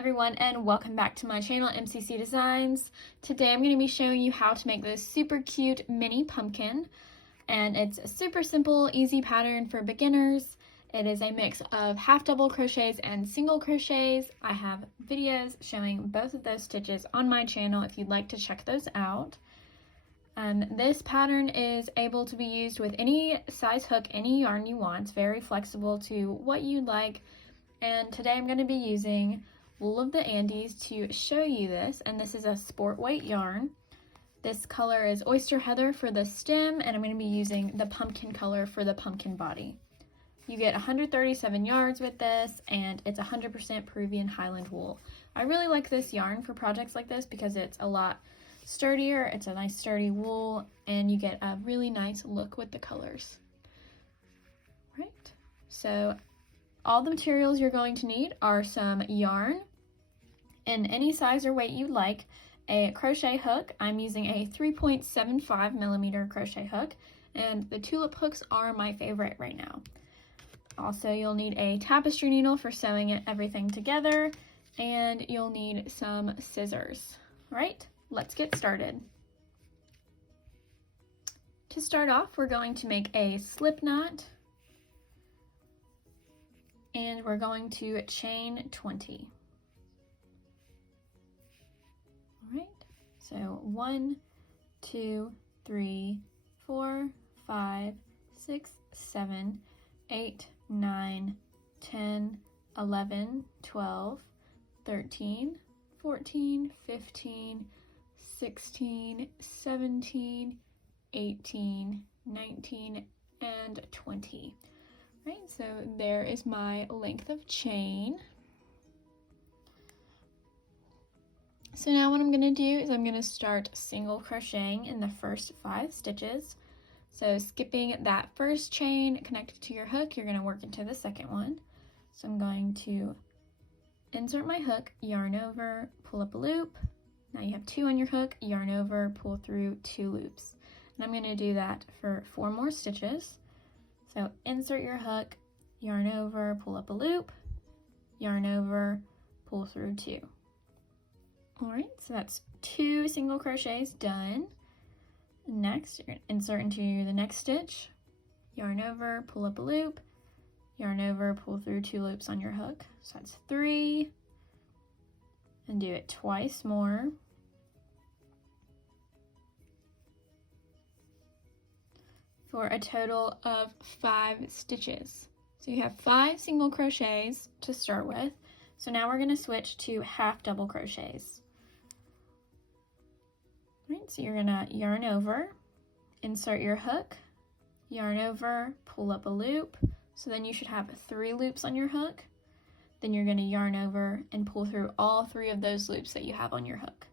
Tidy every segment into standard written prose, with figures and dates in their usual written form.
everyone, and welcome back to my channel, MCCDesignz. Today I'm going to be showing you how to make this super cute mini pumpkin, and it's a super simple, easy pattern for beginners. It is a mix of half double crochets and single crochets. I have videos showing both of those stitches on my channel if you'd like to check those out. This pattern is able to be used with any size hook, any yarn you want. It's very flexible to what you'd like. And today I'm going to be using Wool of the Andes to show you this, and this is a sport weight yarn. This color is Oyster Heather for the stem, and I'm going to be using the pumpkin color for the pumpkin body. You get 137 yards with this, and it's 100% Peruvian Highland wool. I really like this yarn for projects like this because it's a lot sturdier, it's a nice sturdy wool, and you get a really nice look with the colors. Right, so all the materials you're going to need are some yarn in any size or weight you'd like, a crochet hook. I'm using a 3.75 millimeter crochet hook, and the tulip hooks are my favorite right now. Also, you'll need a tapestry needle for sewing everything together, and you'll need some scissors. All right, let's get started. To start off, we're going to make a slip knot, and we're going to chain 20. All right, so 1, 2, 3, 4, 5, 6, 7, 8, 9, 10, 11, 12, 13, 14, 15, 16, 17, 18, 19, and 20. Right, so there is my length of chain. So now what I'm going to do is I'm going to start single crocheting in the first 5 stitches. So skipping that first chain connected to your hook, you're going to work into the second one. So I'm going to insert my hook, yarn over, pull up a loop. Now you have 2 on your hook, yarn over, pull through 2 loops. And I'm going to do that for 4 more stitches. So insert your hook, yarn over, pull up a loop, yarn over, pull through 2. All right, so that's 2 single crochets done. Next, you're going to insert into the next stitch, yarn over, pull up a loop, yarn over, pull through 2 loops on your hook. So that's 3, and do it twice more. For a total of 5 stitches. So you have 5 single crochets to start with. So now we're going to switch to half double crochets. All right, so you're going to yarn over, insert your hook, yarn over, pull up a loop. So then you should have 3 loops on your hook. Then you're going to yarn over and pull through all 3 of those loops that you have on your hook.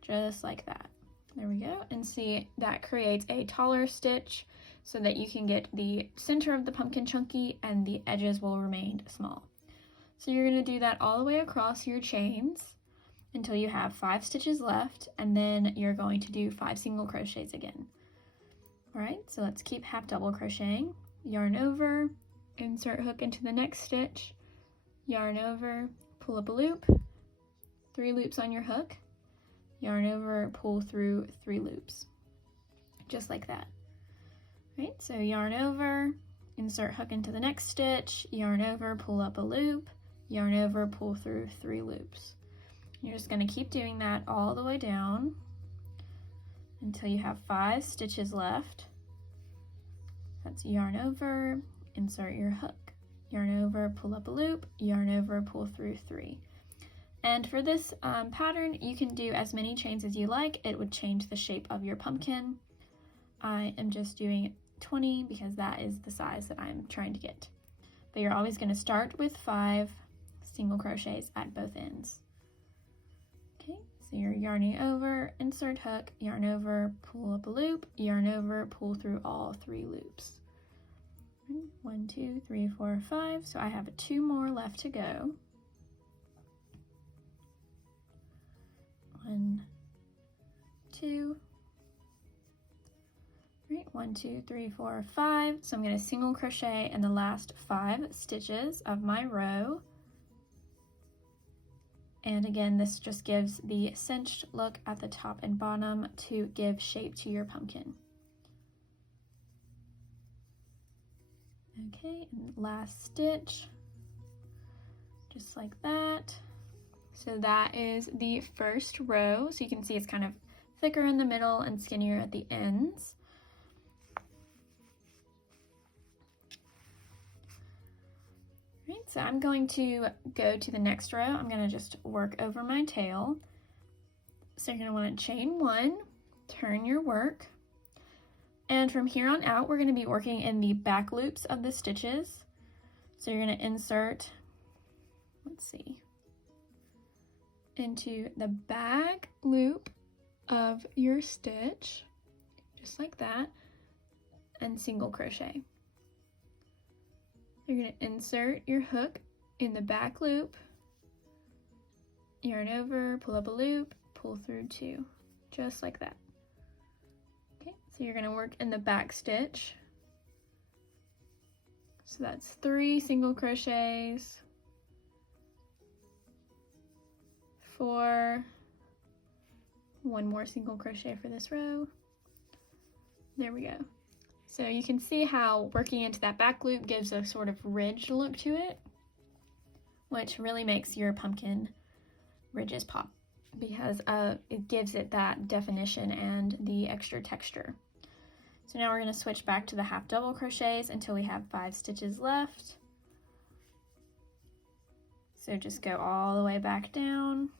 Just like that. There we go. And see, that creates a taller stitch so that you can get the center of the pumpkin chunky and the edges will remain small. So you're going to do that all the way across your chains until you have 5 stitches left, and then you're going to do 5 single crochets again. All right, so let's keep half double crocheting. Yarn over, insert hook into the next stitch, yarn over, pull up a loop, 3 loops on your hook, yarn over, pull through 3 loops, just like that. Right, so yarn over, insert hook into the next stitch, yarn over, pull up a loop, yarn over, pull through 3 loops. You're just going to keep doing that all the way down until you have 5 stitches left. That's yarn over, insert your hook, yarn over, pull up a loop, yarn over, pull through 3. And for this pattern, you can do as many chains as you like. It would change the shape of your pumpkin. I am just doing 20 because that is the size that I'm trying to get. But you're always going to start with 5 single crochets at both ends. Okay, so you're yarning over, insert hook, yarn over, pull up a loop, yarn over, pull through all 3 loops. 1, 2, 3, 4, 5. So I have 2 more left to go. 1, 2. Right, 1, 2, 3, 4, 5. So I'm going to single crochet in the last 5 stitches of my row. And again, this just gives the cinched look at the top and bottom to give shape to your pumpkin. Okay, and last stitch, just like that. So that is the first row. So you can see it's kind of thicker in the middle and skinnier at the ends. Right, so I'm going to go to the next row. I'm going to just work over my tail. So you're going to want to chain 1, turn your work, and from here on out we're going to be working in the back loops of the stitches. So you're going to insert, let's see, into the back loop of your stitch, just like that, and single crochet. You're going to insert your hook in the back loop, yarn over, pull up a loop, pull through 2, just like that. Okay, so you're going to work in the back stitch. So that's 3 single crochets, 4, 1 more single crochet for this row. There we go. So you can see how working into that back loop gives a sort of ridged look to it, which really makes your pumpkin ridges pop because it gives it that definition and the extra texture. So now we're going to switch back to the half double crochets until we have 5 stitches left. So just go all the way back down.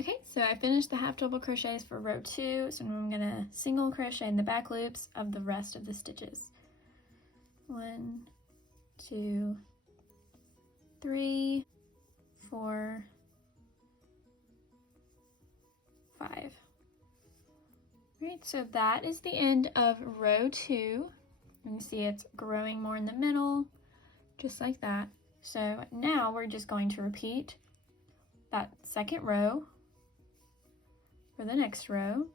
Okay, so I finished the half double crochets for row 2, so now I'm going to single crochet in the back loops of the rest of the stitches. 1, 2, 3, 4, 5. Right, so that is the end of row 2. You can see it's growing more in the middle, just like that. So now we're just going to repeat that second row for the next row,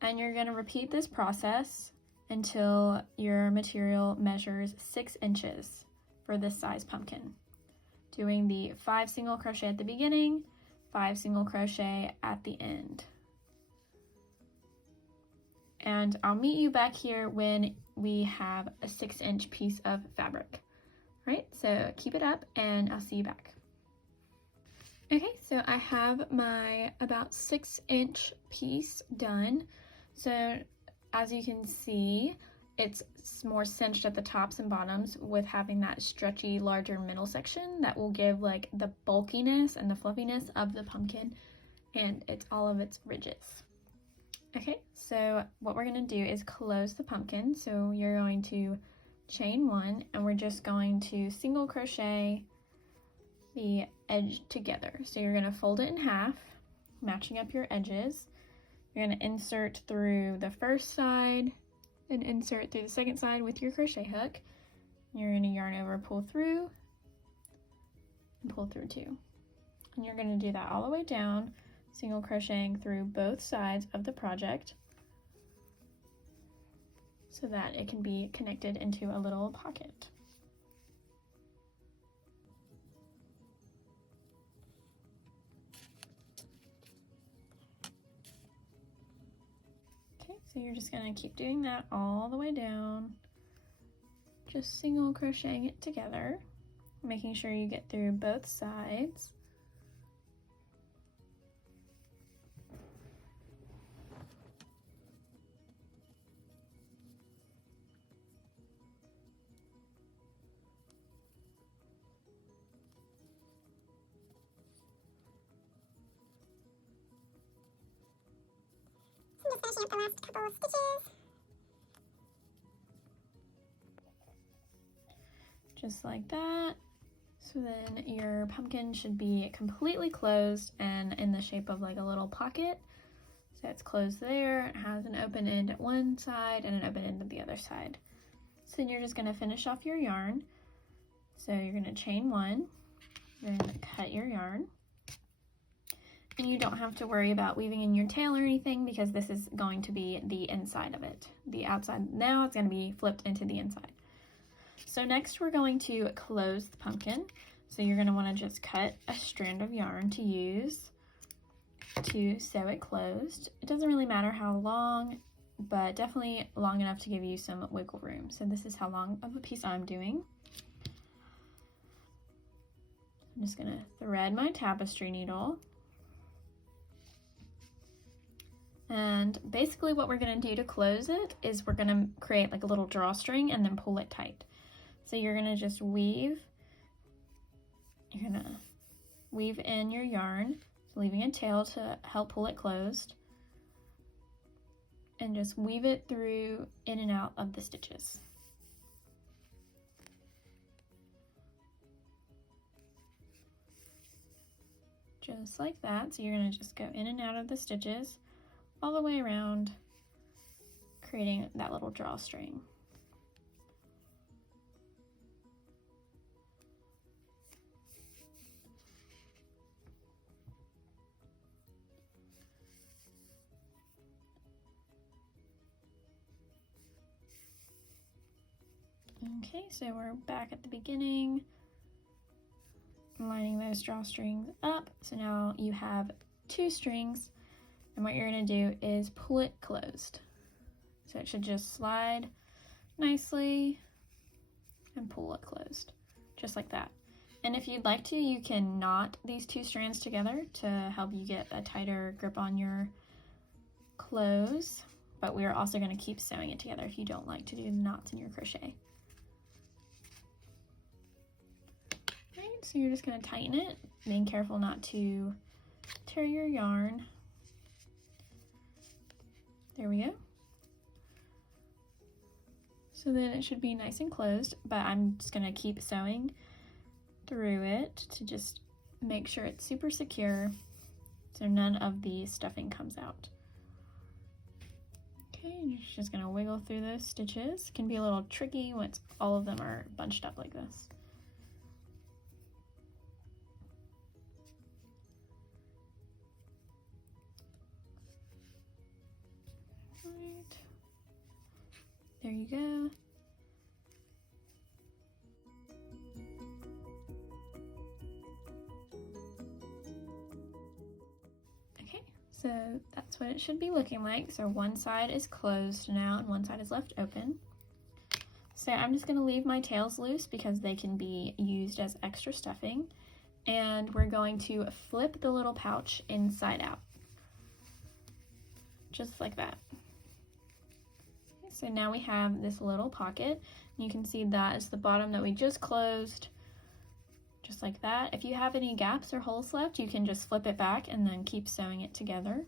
and you're going to repeat this process until your material measures 6 inches for this size pumpkin, doing the 5 single crochet at the beginning, 5 single crochet at the end. And I'll meet you back here when we have a 6-inch piece of fabric. All right, so keep it up and I'll see you back. Okay, so I have my about 6-inch piece done. So as you can see, it's more cinched at the tops and bottoms with having that stretchy, larger middle section that will give like the bulkiness and the fluffiness of the pumpkin, and it's all of its ridges. Okay, so what we're going to do is close the pumpkin. So you're going to chain 1, and we're just going to single crochet the edge together. So you're going to fold it in half, matching up your edges. You're going to insert through the first side and insert through the second side with your crochet hook. You're going to yarn over, pull through, and pull through 2. And you're going to do that all the way down, single crocheting through both sides of the project so that it can be connected into a little pocket. So you're just going to keep doing that all the way down, just single crocheting it together, making sure you get through both sides. Finishing up the last couple of stitches. Just like that. So then your pumpkin should be completely closed and in the shape of like a little pocket. So it's closed there, it has an open end at one side and an open end at the other side. So then you're just going to finish off your yarn. So you're going to chain 1, you're going to cut your yarn, and you don't have to worry about weaving in your tail or anything because this is going to be the inside of it. The outside now it's going to be flipped into the inside. So next we're going to close the pumpkin. So you're going to want to just cut a strand of yarn to use to sew it closed. It doesn't really matter how long, but definitely long enough to give you some wiggle room. So this is how long of a piece I'm doing. I'm just going to thread my tapestry needle. And basically what we're going to do to close it is we're going to create like a little drawstring and then pull it tight. So you're going to just weave, you're going to weave in your yarn, leaving a tail to help pull it closed, and just weave it through in and out of the stitches. Just like that. So you're going to just go in and out of the stitches all the way around, creating that little drawstring. Okay, so we're back at the beginning, lining those drawstrings up. So now you have 2 strings. And what you're going to do is pull it closed. So it should just slide nicely and pull it closed, just like that. And if you'd like to, you can knot these 2 strands together to help you get a tighter grip on your clothes. But we are also going to keep sewing it together if you don't like to do the knots in your crochet. Right, so you're just going to tighten it, being careful not to tear your yarn. There we go. So then it should be nice and closed, but I'm just gonna keep sewing through it to just make sure it's super secure so none of the stuffing comes out. Okay, and you're just gonna wiggle through those stitches. It can be a little tricky once all of them are bunched up like this. There you go. Okay, so that's what it should be looking like. So one side is closed now and one side is left open. So I'm just going to leave my tails loose because they can be used as extra stuffing. And we're going to flip the little pouch inside out. Just like that. So now we have this little pocket. You can see that is the bottom that we just closed, just like that. If you have any gaps or holes left, you can just flip it back and then keep sewing it together.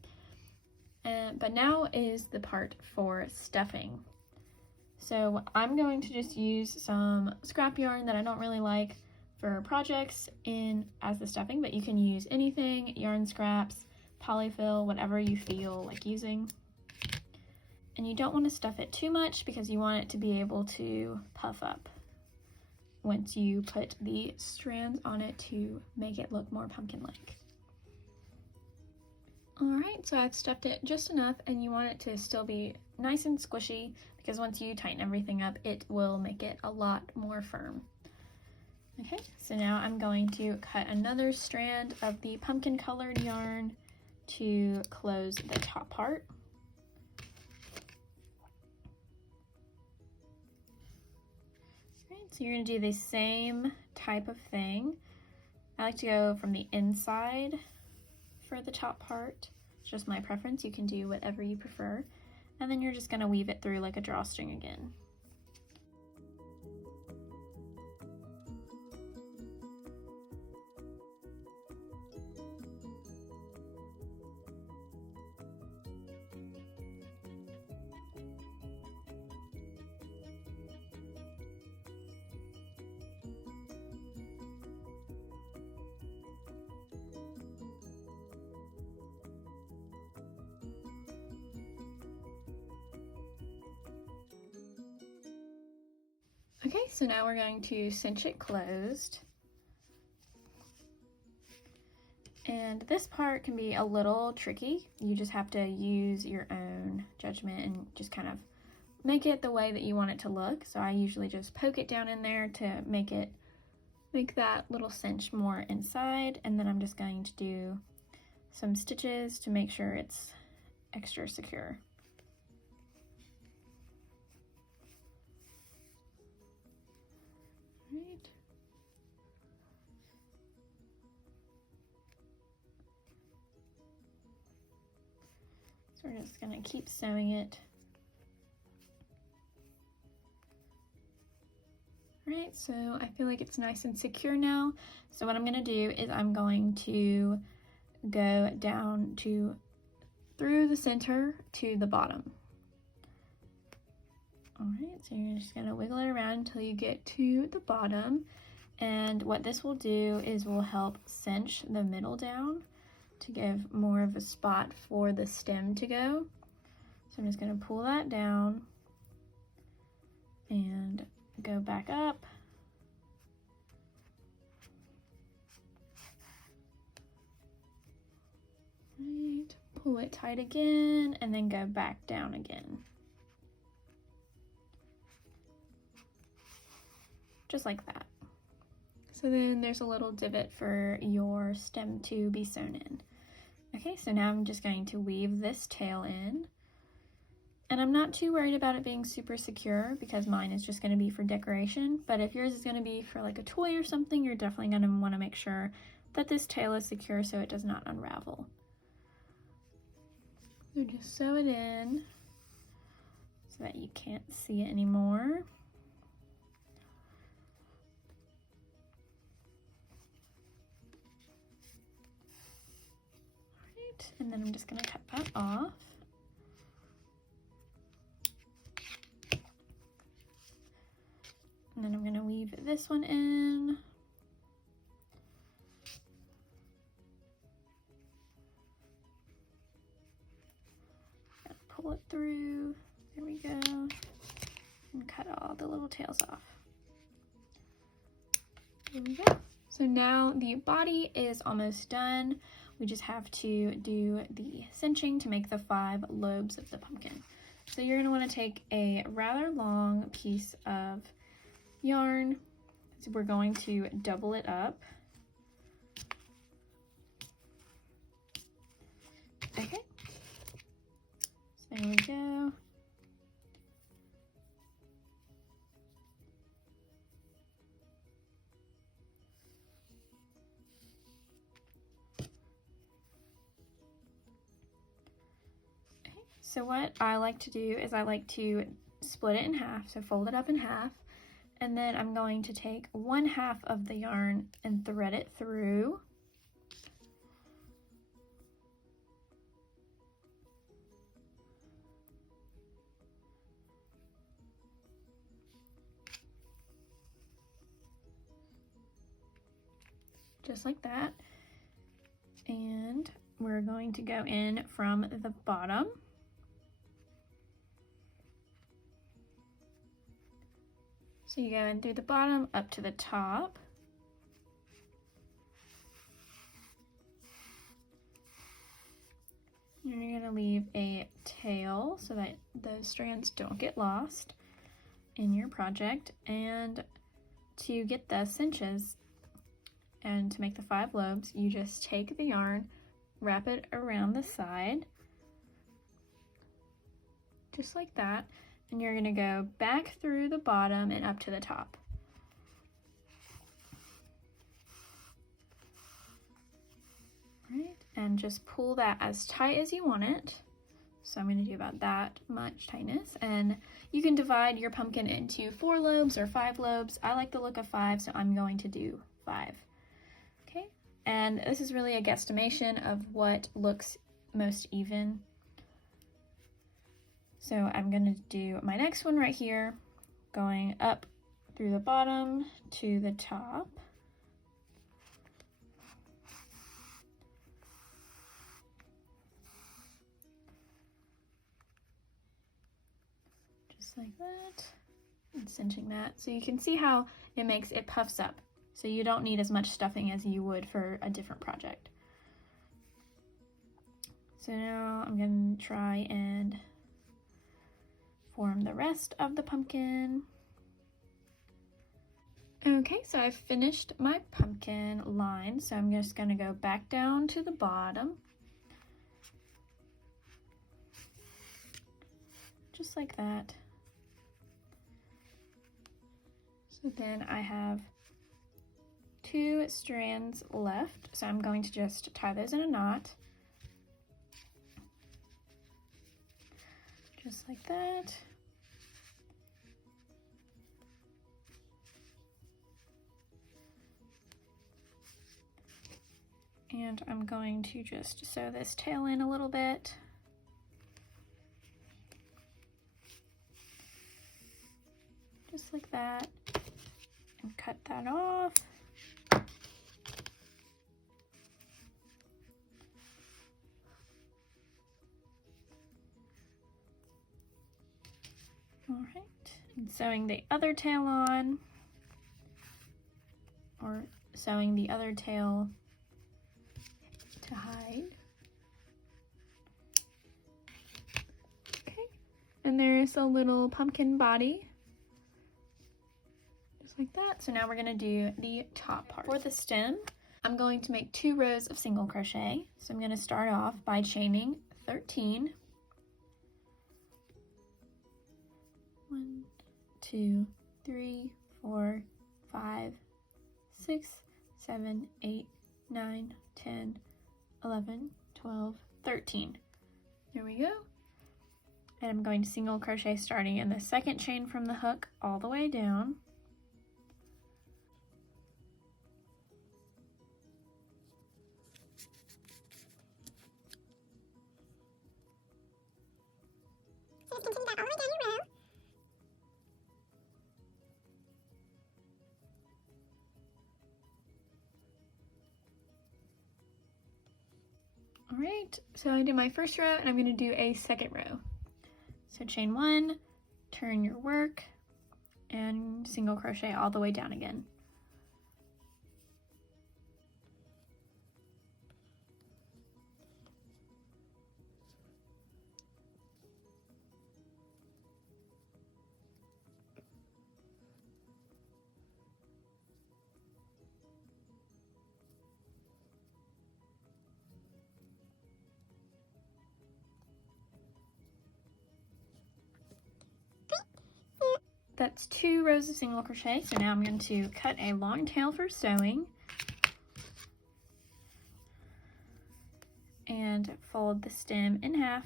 But now is the part for stuffing. So I'm going to just use some scrap yarn that I don't really like for projects as the stuffing, but you can use anything, yarn scraps, polyfill, whatever you feel like using. And you don't want to stuff it too much because you want it to be able to puff up once you put the strands on it to make it look more pumpkin-like. Alright, so I've stuffed it just enough, and you want it to still be nice and squishy because once you tighten everything up, it will make it a lot more firm. Okay, so now I'm going to cut another strand of the pumpkin colored yarn to close the top part. So you're going to do the same type of thing. I like to go from the inside for the top part. It's just my preference. You can do whatever you prefer. And then you're just going to weave it through like a drawstring again. so now we're going to cinch it closed. And this part can be a little tricky. You just have to use your own judgment and just kind of make it the way that you want it to look. So I usually just poke it down in there to make that little cinch more inside, and then I'm just going to do some stitches to make sure it's extra secure. Right. So we're just going to keep sewing it. Right, so I feel like it's nice and secure now. So what I'm going to do is I'm going to go down through the center to the bottom. All right, so you're just going to wiggle it around until you get to the bottom. And what this will do is will help cinch the middle down to give more of a spot for the stem to go. So I'm just going to pull that down and go back up. Right, pull it tight again and then go back down again. Just like that. So then there's a little divot for your stem to be sewn in. Okay, so now I'm just going to weave this tail in. And I'm not too worried about it being super secure because mine is just going to be for decoration. But if yours is going to be for like a toy or something, you're definitely going to want to make sure that this tail is secure so it does not unravel. So just sew it in so that you can't see it anymore. Alright, and then I'm just going to cut that off. And then I'm going to weave this one in. Pull it through. There we go. And cut all the little tails off. There we go. So now the body is almost done. We just have to do the cinching to make the 5 lobes of the pumpkin. So you're going to want to take a rather long piece of yarn. So we're going to double it up. Okay. So there we go. Okay. So what I like to do is I like to split it in half, so fold it up in half. And then I'm going to take 1/2 of the yarn and thread it through. Just like that. And we're going to go in from the bottom. So you go in through the bottom up to the top. And you're going to leave a tail so that those strands don't get lost in your project. And to get the cinches and to make the 5 lobes, you just take the yarn, wrap it around the side, just like that. And you're going to go back through the bottom and up to the top. Right, and just pull that as tight as you want it. So I'm going to do about that much tightness. And you can divide your pumpkin into 4 lobes or 5 lobes. I like the look of 5, so I'm going to do 5. Okay, and this is really a guesstimation of what looks most even. So I'm going to do my next one right here, going up through the bottom to the top. Just like that. and cinching that. So you can see how it puffs up. So you don't need as much stuffing as you would for a different project. So now I'm going to try and form the rest of the pumpkin. Okay, so I've finished my pumpkin line, so I'm just going to go back down to the bottom. Just like that. So then I have 2 strands left, so I'm going to just tie those in a knot. Just like that. And I'm going to just sew this tail in a little bit. Just like that. And cut that off. Alright, and sewing the other tail on, or sewing the other tail to hide. Okay, and there's a little pumpkin body, just like that. So now we're going to do the top part. For the stem, I'm going to make 2 rows of single crochet. So I'm going to start off by chaining 13. 1, 2, 3, 4, 5, 6, 7, 8, 9, 10, 11, 12, 13. There we go. And I'm going to single crochet starting in the second chain from the hook all the way down. So just continue that all the way down your row. Alright, so I did my first row and I'm going to do a second row. So chain 1, turn your work, and single crochet all the way down again. That's 2 rows of single crochet, so now I'm going to cut a long tail for sewing and fold the stem in half.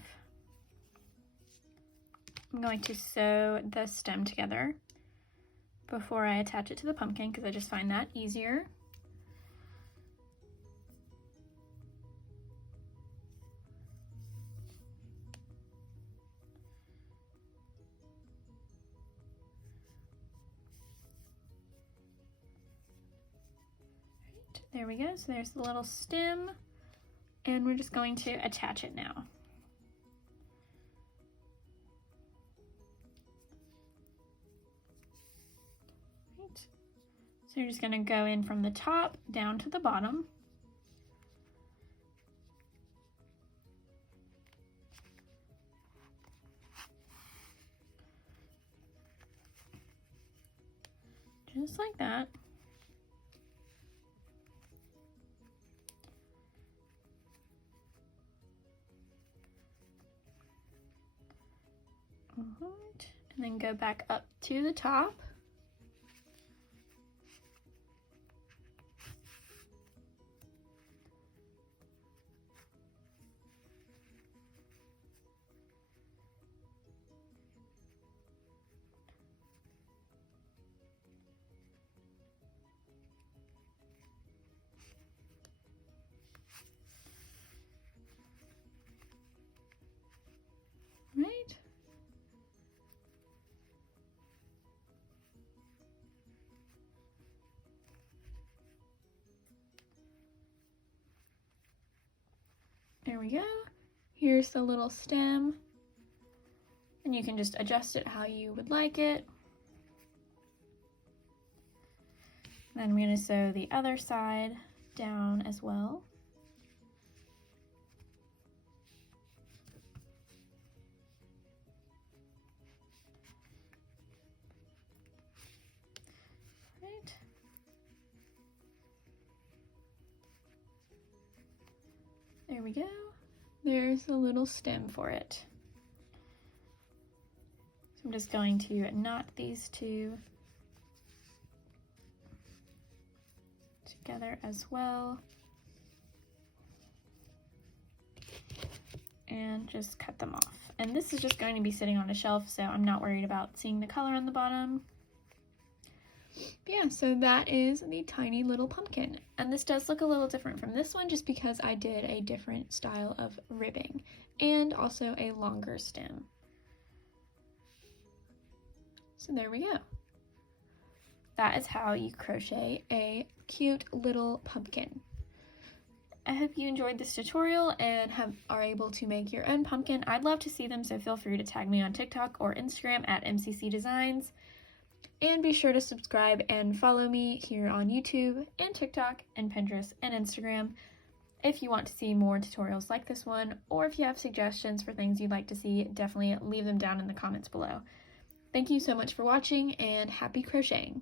I'm going to sew the stem together before I attach it to the pumpkin because I just find that easier. There we go, so there's the little stem, and we're just going to attach it now. Right. So you're just going to go in from the top down to the bottom. Just like that. And then go back up to the top. Right. There we go. Here's the little stem, and you can just adjust it how you would like it. Then I'm going to sew the other side down as well. Right. There we go. There's a little stem for it. So I'm just going to knot these two together as well. And just cut them off. And this is just going to be sitting on a shelf, so I'm not worried about seeing the color on the bottom. But yeah, so that is the tiny little pumpkin. And this does look a little different from this one just because I did a different style of ribbing and also a longer stem. So there we go. That is how you crochet a cute little pumpkin. I hope you enjoyed this tutorial and are able to make your own pumpkin. I'd love to see them, so feel free to tag me on TikTok or Instagram at MCCDesignz. And be sure to subscribe and follow me here on YouTube and TikTok and Pinterest and Instagram if you want to see more tutorials like this one, or if you have suggestions for things you'd like to see, definitely leave them down in the comments below. Thank you so much for watching, and happy crocheting!